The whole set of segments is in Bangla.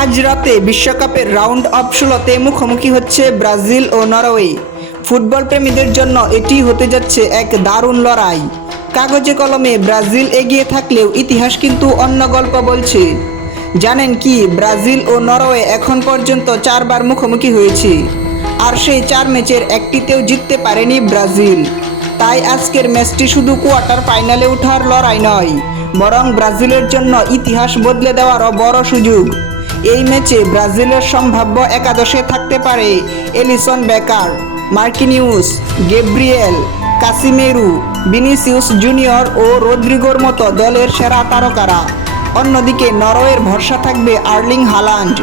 আজ রাতে বিশ্বকাপের রাউন্ড অফ 16তে মুখোমুখি হচ্ছে ব্রাজিল ও নরওয়ে। ফুটবল প্রেমীদের জন্য এটি হতে যাচ্ছে এক দারুণ লড়াই। কাগজে কলমে ব্রাজিল এগিয়ে থাকলেও ইতিহাস কিন্তু অন্য গল্প বলছে। জানেন কি, ব্রাজিল ও নরওয়ে এখন পর্যন্ত 4বার মুখোমুখি হয়েছে, আর সেই 4 ম্যাচের একটিতেও জিততে পারেনি ব্রাজিল। তাই আজকের ম্যাচটি শুধু কোয়ার্টার ফাইনালে ওঠার লড়াই নয়, বরং ব্রাজিলের জন্য ইতিহাস বদলে দেওয়ারও বড় সুযোগ। এই ম্যাচে ব্রাজিলের সম্ভাব্য একাদশে থাকতে পারে Alisson Becker, Marquinhos, Gabriel, Casemiro, Vinicius Junior ও রদ্রিগোর মতো দলের সেরা তারকারা। অন্যদিকে নরওয়ের ভরসা থাকবে আর্লিং হালান্ড,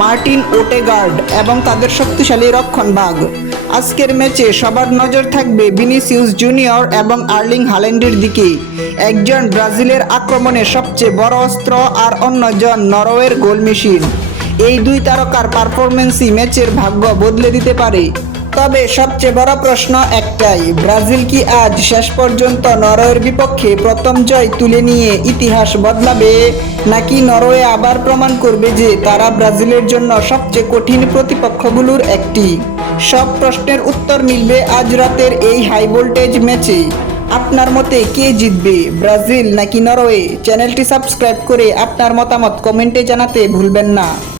মার্টিন ওটেগার্ড এবং তাদের শক্তিশালী রক্ষণভাগ। আজকের ম্যাচে সবার নজর থাকবে ভিনিসিয়াস জুনিয়র এবং আর্লিং হাল্যান্ডের দিকে। একজন ব্রাজিলের আক্রমণের সবচেয়ে বড় অস্ত্র আর অন্যজন নরওয়ের গোল মেশিন। এই দুই তারকার পারফরম্যান্সই ম্যাচের ভাগ্য বদলে দিতে পারে। তবে সবচেয়ে বড় প্রশ্ন একটাই, ব্রাজিল কি আজ শেষ পর্যন্ত নরওয়ের বিপক্ষে প্রথম জয় তুলে নিয়ে ইতিহাস বদলাবে, নাকি নরওয়ে আবার প্রমাণ করবে যে তারা ব্রাজিলের জন্য সবচেয়ে কঠিন প্রতিপক্ষগুলোর একটি? সব প্রশ্নের উত্তর মিলবে আজ রাতের এই হাই ভোল্টেজ ম্যাচে। আপনার মতে কে জিতবে, ব্রাজিল নাকি নরওয়ে? চ্যানেলটি সাবস্ক্রাইব করে আপনার মতামত কমেন্টে জানাতে ভুলবেন না।